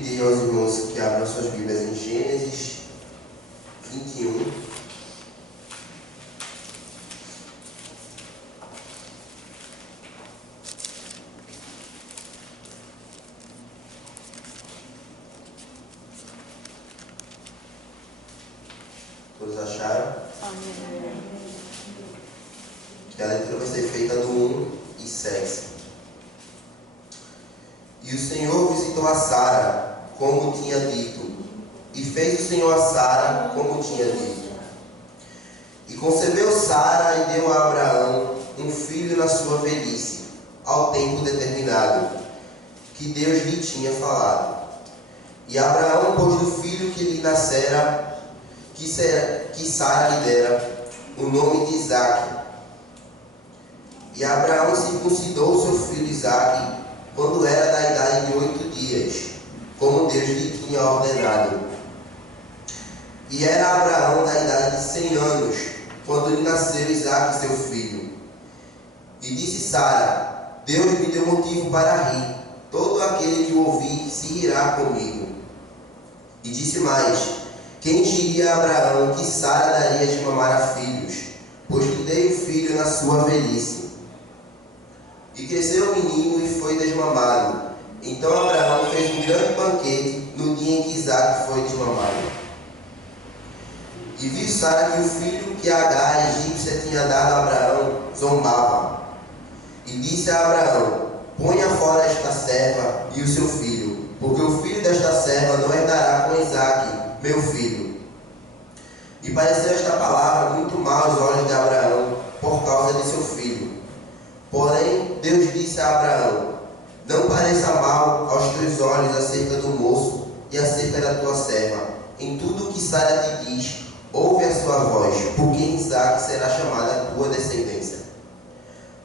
pedir aos irmãos que abram suas Bíblias em Gênesis 21. Todos acharam? Amém. Que a leitura vai ser feita do 1 e segue. E o Senhor visitou a Sara, como tinha dito, e fez o Senhor a Sara, como tinha dito. E concebeu Sara e deu a Abraão um filho na sua velhice, ao tempo determinado, que Deus lhe tinha falado. E Abraão pôs do filho que lhe nascera, que Sara lhe dera, o nome de Isaque. E Abraão circuncidou seu filho Isaque, quando era da idade de 8 dias, como Deus lhe tinha ordenado. E era Abraão da idade de 100 anos, quando lhe nasceu Isaque seu filho. E disse Sara: Deus me deu motivo para rir, todo aquele que o ouvir se rirá comigo. E disse mais: quem diria a Abraão que Sara daria de mamar a filhos, pois lhe dei o filho na sua velhice. E cresceu o menino e foi desmamado. Então Abraão fez um grande banquete no dia em que Isaque foi desmamado. E viu Sara que o filho que Agar, a egípcia, tinha dado a Abraão, zombava. E disse a Abraão: ponha fora esta serva e o seu filho, porque o filho desta serva não herdará com Isaque, meu filho. E pareceu esta palavra muito mal aos olhos de Abraão, por causa de seu filho. Porém, Deus disse a Abraão: não pareça mal aos teus olhos acerca do moço e acerca da tua serva. Em tudo o que Sara te diz, ouve a sua voz, porque em Isaque será chamada a tua descendência.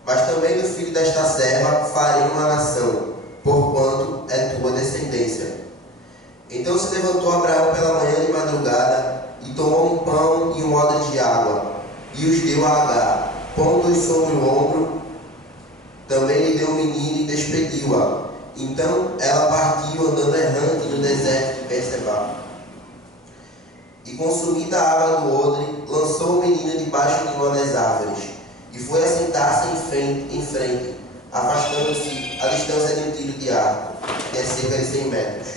Mas também do filho desta serva farei uma nação, porquanto é tua descendência. Então se levantou Abraão pela manhã de madrugada, e tomou um pão e um odre de água, e os deu a Agar, pondo-os sobre o ombro. Também lhe deu o menino e despediu-a. Então ela partiu andando errante no deserto de Berseba. E consumida a água do odre, lançou o menino debaixo de uma das árvores, e foi assentar-se em frente, afastando-se a distância de um tiro de arco, que é cerca de 100 metros.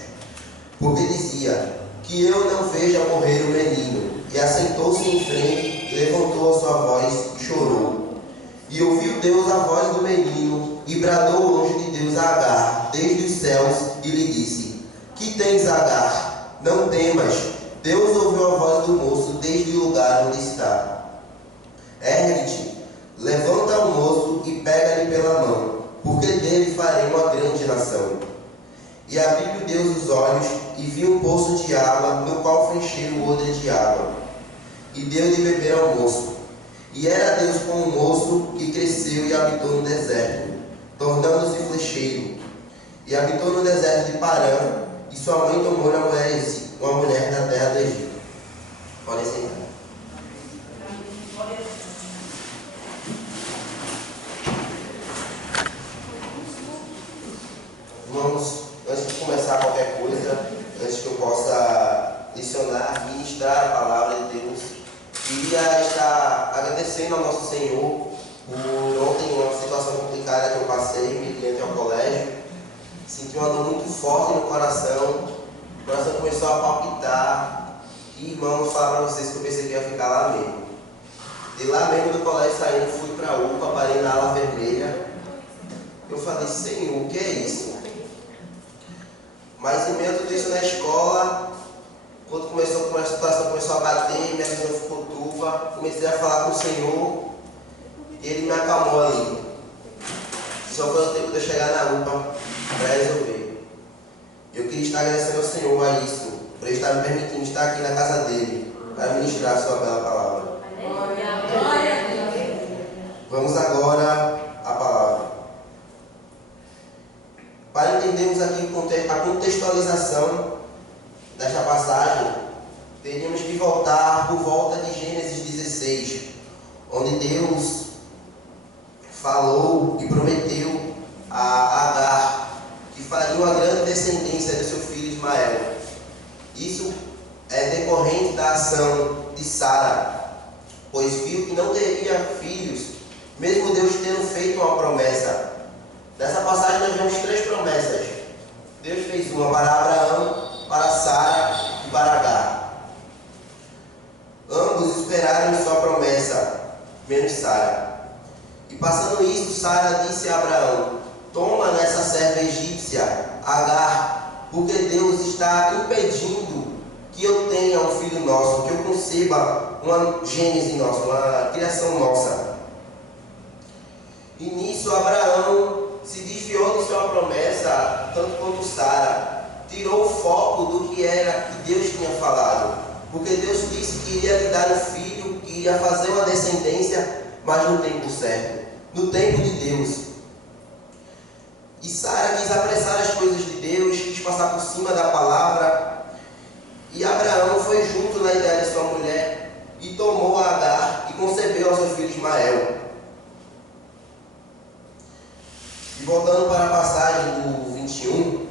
Porque dizia: que eu não veja morrer o menino. E assentou-se em frente, e levantou a sua voz, e chorou. E ouviu Deus a voz do menino, e bradou longe de Deus a Agar, desde os céus, e lhe disse: que tens, Agar? Não temas. Deus ouviu a voz do moço desde o lugar onde está. Ergue-te, levanta o moço e pega-lhe pela mão, porque dele farei uma grande nação. E abriu Deus os olhos, e viu um poço de água, no qual foi encher o odre de água. E deu de beber ao moço. E era Deus com o moço, que cresceu e habitou no deserto, tornando-se flecheiro. E habitou no deserto de Parã, e sua mãe tomou uma mulher da terra do Egito. Podem sentar. Irmãos, antes de começar qualquer coisa, antes que eu possa lecionar, ministrar a palavra de Deus, queria estar agradecendo ao nosso Senhor por ontem uma situação complicada que eu passei mediante ao colégio. Senti uma dor muito forte no coração, o coração começou a palpitar. E, irmãos, falar para vocês que eu pensei que ia ficar lá mesmo. De lá mesmo do colégio saindo, fui para a UPA, parei na ala vermelha. Eu falei: Senhor, o que é isso? Mas em meio a tudo isso na escola, quando o coração começou a bater, minha visão ficou turva, comecei a falar com o Senhor, e Ele me acalmou ali. Só foi o tempo de eu chegar na UPA para resolver. Eu queria estar agradecendo ao Senhor a isso, por Ele estar me permitindo estar aqui na casa dEle, para ministrar a sua bela palavra. Vamos agora à palavra. Para entendermos aqui a contextualização desta passagem, teríamos que voltar por volta de Gênesis 16, onde Deus falou e prometeu a Agar que faria uma grande descendência do seu filho Ismael. Isso é decorrente da ação de Sara, pois viu que não teria filhos, mesmo Deus tendo feito uma promessa. Nessa passagem nós vemos 3 promessas. Deus fez uma para Abraão, para Sara e para Agar. Ambos esperaram em sua promessa, menos Sara. E passando isso, Sara disse a Abraão: toma nessa serva egípcia, Agar, porque Deus está impedindo que eu tenha um filho nosso, que eu conceba uma gênese nossa, uma criação nossa. E nisso Abraão se desviou de sua promessa, tanto quanto Sara, tirou o foco do que era que Deus tinha falado, porque Deus disse que iria lhe dar um filho, que iria fazer uma descendência, mas no tempo certo, no tempo de Deus. E Sara quis apressar as coisas de Deus, quis passar por cima da palavra, e Abraão foi junto na ideia de sua mulher e tomou a Agar e concebeu ao seu filho Ismael. E voltando para a passagem do 21,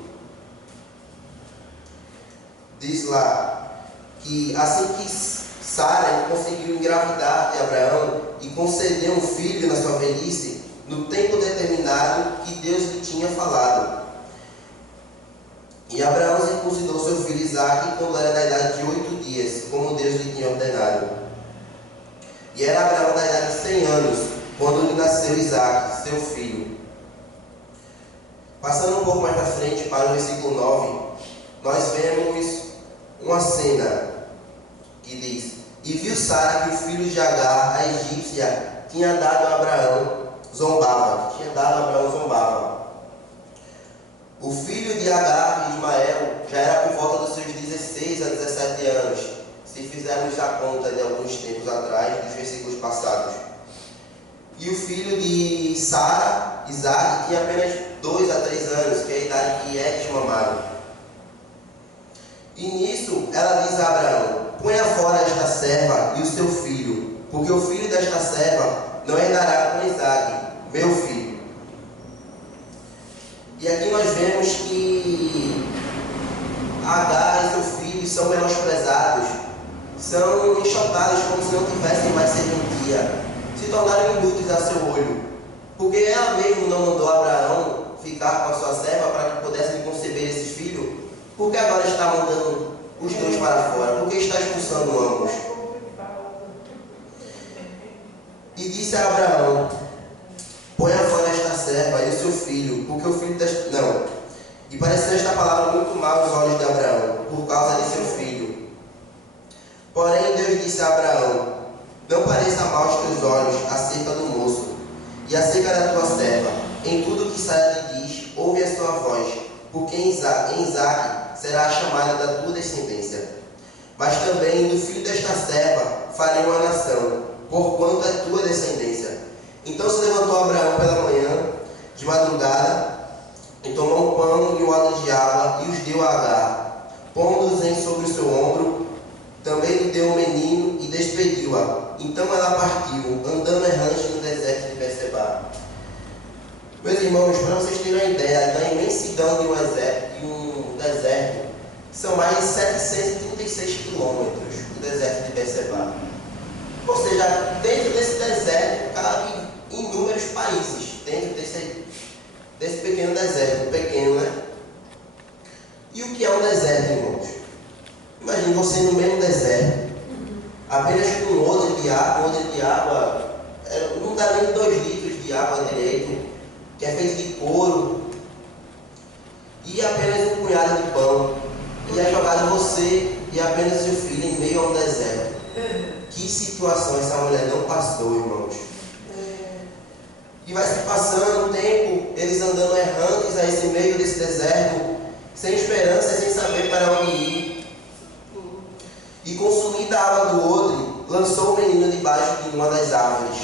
diz lá que assim que Sara conseguiu engravidar de Abraão e conceder um filho na sua velhice, no tempo determinado que Deus lhe tinha falado. E Abraão circuncidou seu filho Isaque quando era da idade de 8 dias, como Deus lhe tinha ordenado. E era Abraão da idade de 100 anos, quando lhe nasceu Isaque, seu filho. Passando um pouco mais para frente, para o versículo 9, nós vemos uma cena que diz: e viu Sara que o filho de Agar, a egípcia, tinha dado a Abraão zombava. O filho de Agar, Ismael, já era por volta dos seus 16 a 17 anos, se fizermos a conta de alguns tempos atrás, dos versículos passados. E o filho de Sara, Isaque, tinha apenas 2 a 3 anos, que é a idade que é desmamado. E nisso ela diz a Abraão: ponha fora esta serva e o seu filho, porque o filho desta serva não herdará com Isaque, meu filho. E aqui nós vemos que Agar e seu filho são menosprezados, são enxotados como se não tivessem mais serventia, se tornaram inúteis a seu olho, porque ela mesmo não mandou Abraão ficar com a sua serva para que pudesse conceber esse filho, porque agora está mandando os dois para fora, porque está expulsando ambos. E disse a Abraão: ponha fora esta serva e o seu filho, porque o filho desta... Não. E pareceu esta palavra muito mal aos olhos de Abraão, por causa de seu filho. Porém Deus disse a Abraão: não pareça mal aos teus olhos acerca do moço e acerca da tua serva. Em tudo que Sara te diz, ouve a sua voz, porque em Isaque será chamada da tua descendência. Mas também do filho desta serva farei uma nação, porquanto é tua descendência. Então se levantou Abraão pela manhã, de madrugada, e tomou um pão e um odre de água, e os deu a Agar, pondo-os sobre o seu ombro. Também lhe deu um menino e despediu-a. Então ela partiu, andando errante no deserto de Berseba. Meus irmãos, para vocês terem uma ideia da imensidão de um deserto, são mais de 736 quilômetros do deserto de Berseba. Ou seja, dentro desse deserto cabe inúmeros países, dentro desse pequeno deserto, pequeno, né? E o que é um deserto, irmãos? Imagine você no meio do deserto, apenas com um odre de água, não dá nem 2 litros de água direito, que é feito de couro, e apenas um punhado de pão, e é jogado você e apenas seu filho em meio a um deserto. Que situação essa mulher não passou, irmãos? E vai se passando o tempo, eles andando errantes a esse meio desse deserto, sem esperança e sem saber para onde ir. E consumida a água do odre, lançou o menino debaixo de uma das árvores,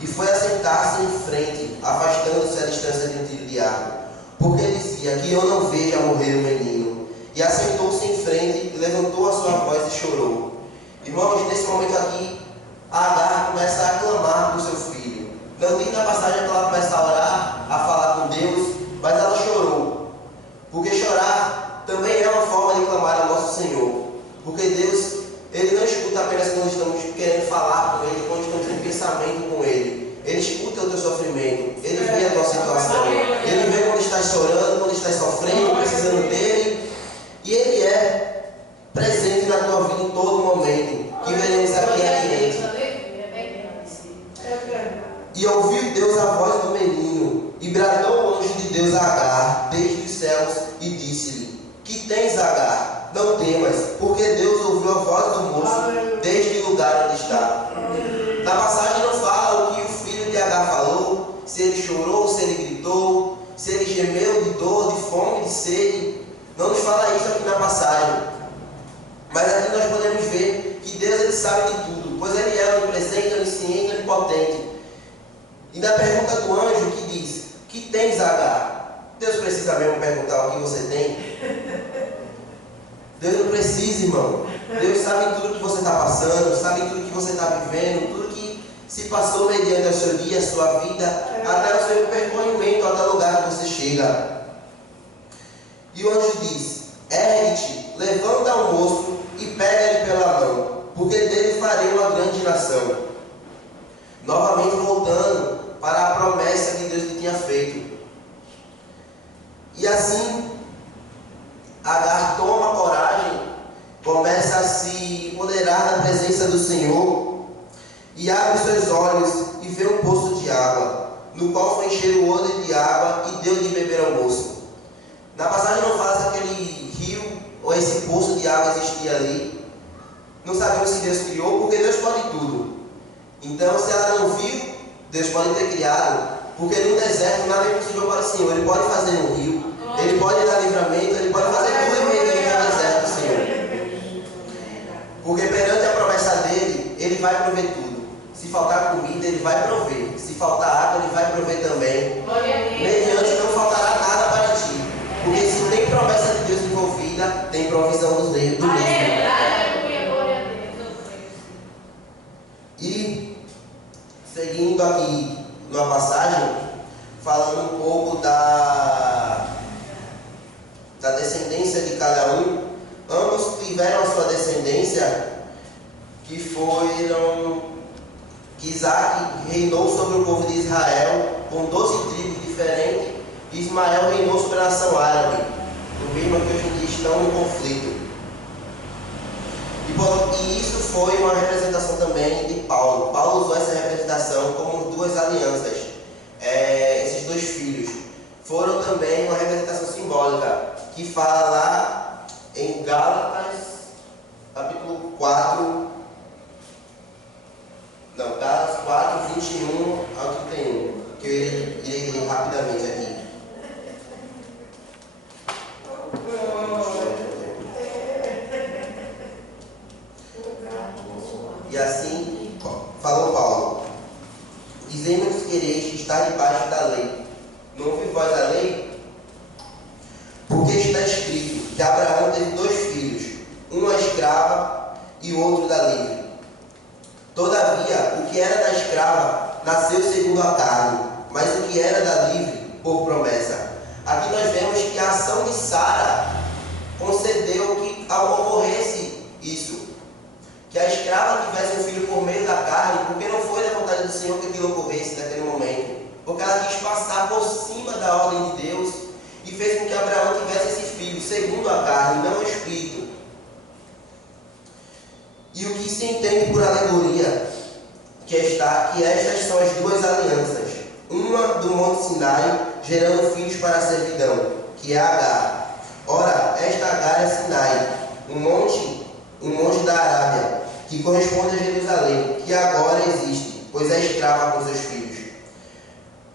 e foi assentar-se em frente, afastando-se a distância de um tiro de arco, porque dizia: que eu não veja morrer o menino. E assentou-se em frente, e levantou a sua voz e chorou. Irmãos, nesse momento aqui, Agar começa a clamar por seu filho. Não diz na passagem que ela começa a orar, a falar com Deus, mas ela chorou. Porque chorar também é uma forma chorando, quando estás sofrendo, precisando dele. E ele é presente na tua vida em todo momento, que veremos aqui adiante. E ouviu Deus a voz do menino, e bradou o anjo de Deus a Agar, desde os céus, e disse-lhe: Que tens, Agar? Não temas, porque Deus ouviu a voz do moço, desde o lugar onde está. Na passagem não fala o que o filho de Agar falou, se ele chorou, se ele gritou, se ele gemeu de dor, de fome, de sede. Não nos fala isso aqui na passagem. Mas aqui nós podemos ver que Deus ele sabe de tudo, pois ele é onipresente, onisciente, onipotente. E na pergunta do anjo que diz: Que tens, Agar? Deus precisa mesmo perguntar o que você tem? Deus não precisa, irmão. Deus sabe tudo que você está passando, sabe tudo que você está vivendo, tudo que se passou mediante o seu dia, a sua vida, até o seu percorrimento, até o lugar que você chega. E o anjo diz: Ergue-te, levanta o moço e pega-lhe pela mão, porque dele farei uma grande nação. Novamente voltando para a promessa que Deus lhe tinha feito. E assim, Agar toma coragem, começa a se empoderar na presença do Senhor e abre seus olhos e vê um poço de água, no qual foi encher o odre de água e deu de beber ao moço. Na passagem não fala se aquele rio ou esse poço de água existia ali. Não sabemos se Deus criou, porque Deus pode tudo. Então, se ela não viu, Deus pode ter criado, porque no deserto nada é impossível para o Senhor. Ele pode fazer um rio, Ele pode dar livramento, Ele pode fazer tudo em meio ao deserto, Senhor. Porque perante a promessa dele, Ele vai prover tudo. Se faltar comida, Ele vai prover. Se faltar água, Ele vai prover também. Mediante não faltará nada para ti. Porque se tem promessa de Deus envolvida, tem provisão do mesmo. E seguindo aqui numa passagem, falando um pouco da descendência de cada um, ambos tiveram a sua descendência, que Isaac reinou sobre o povo de Israel com 12 tribos diferentes, e Ismael reinou sobre a nação árabe, o mesmo que hoje em dia estão em conflito. E isso foi uma representação também de Paulo. Paulo usou essa representação como duas alianças. Esses dois filhos foram também uma representação simbólica, que fala lá em Gálatas, capítulo 4, Gálatas 4, 21 ao 31, que eu irei ler rapidamente aqui. E assim falou Paulo: Dizemos que quereis estar debaixo da lei. Não ouvi vós a lei? Porque está escrito que Abraão teve 2 filhos, um a escrava e o outro da livre. Todavia, o que era da escrava nasceu segundo a carne, mas o que era da livre, por promessa. Aqui nós vemos que a ação de Sara concedeu que ocorresse isso, que a escrava tivesse um filho por meio da carne, porque não foi da vontade do Senhor que aquilo ocorresse naquele momento, porque ela quis passar por cima da ordem de Deus e fez com que Abraão tivesse esse filho segundo a carne, não o espírito. E o que se entende por alegoria que estas são as duas alianças, uma do Monte Sinai, gerando filhos para a servidão, que é Agar. Ora, esta Agar é Sinai, um monte da Arábia, que corresponde a Jerusalém, que agora existe, pois é escrava com seus filhos.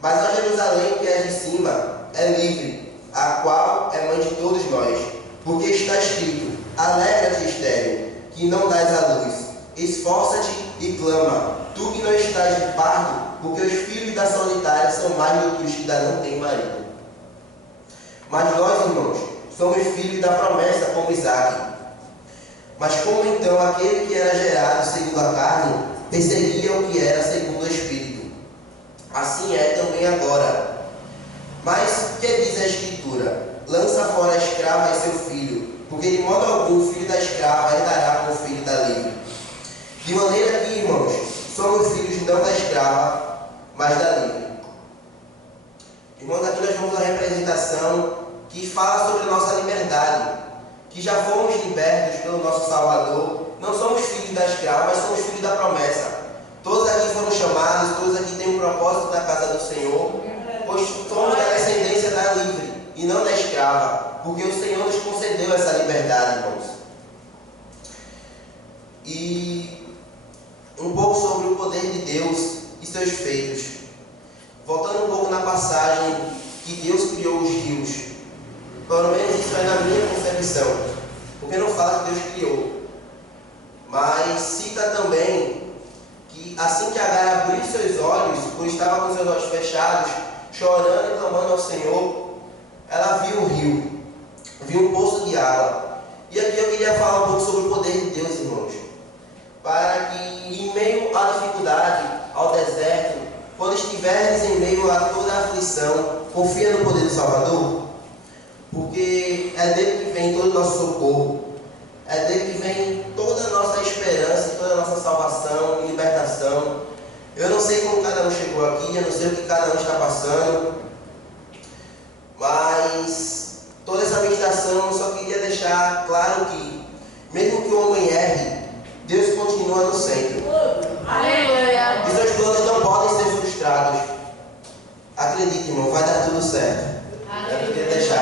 Mas a Jerusalém, que é de cima, é livre, a qual é mãe de todos nós, porque está escrito: Alegra-te, estéril, que não dás à luz, esforça-te e clama, tu que não estás de parto, porque os filhos da solitária são mais do que os que ainda não têm marido. Mas nós, irmãos, somos filhos da promessa como Isaac. Mas como então aquele que era gerado segundo a carne perseguia o que era segundo o Espírito? Assim é também agora. Mas que diz a Escritura? Lança fora a escrava e seu filho, porque de modo algum o filho da escrava herdará com o filho da livre. De maneira que, irmãos, somos filhos não da escrava, mas da livre. Irmãos, aqui nós vemos uma representação que fala sobre a nossa liberdade, que já fomos libertos pelo nosso Salvador. Não somos filhos da escrava, mas somos filhos da promessa. Todos aqui foram chamados, todos aqui têm um propósito na casa do Senhor, pois somos da descendência da livre e não da escrava, porque o Senhor nos concedeu essa liberdade, irmãos. E um pouco sobre o poder de Deus e seus feitos. Voltando um pouco na passagem que Deus criou os rios. Pelo menos isso é na minha concepção, porque não fala que Deus criou, mas cita também que assim que Agar abriu seus olhos, pois estava com seus olhos fechados, chorando e clamando ao Senhor, ela viu o rio, viu um poço de água. E aqui eu queria falar um pouco sobre o poder de Deus, irmãos, para que em meio à dificuldade, ao deserto, quando estiveres em meio a toda a aflição, confia no poder do Salvador, porque é dele que vem todo o nosso socorro, é dele que vem toda a nossa esperança, toda a nossa salvação e libertação. Eu não sei como cada um chegou aqui, eu não sei o que cada um está passando, mas toda essa meditação eu só queria deixar claro que, mesmo que o homem erre, Deus continua no centro. Aleluia! E seus planos não podem ser frustrados. Acredite, irmão, vai dar tudo certo. Eu queria deixar.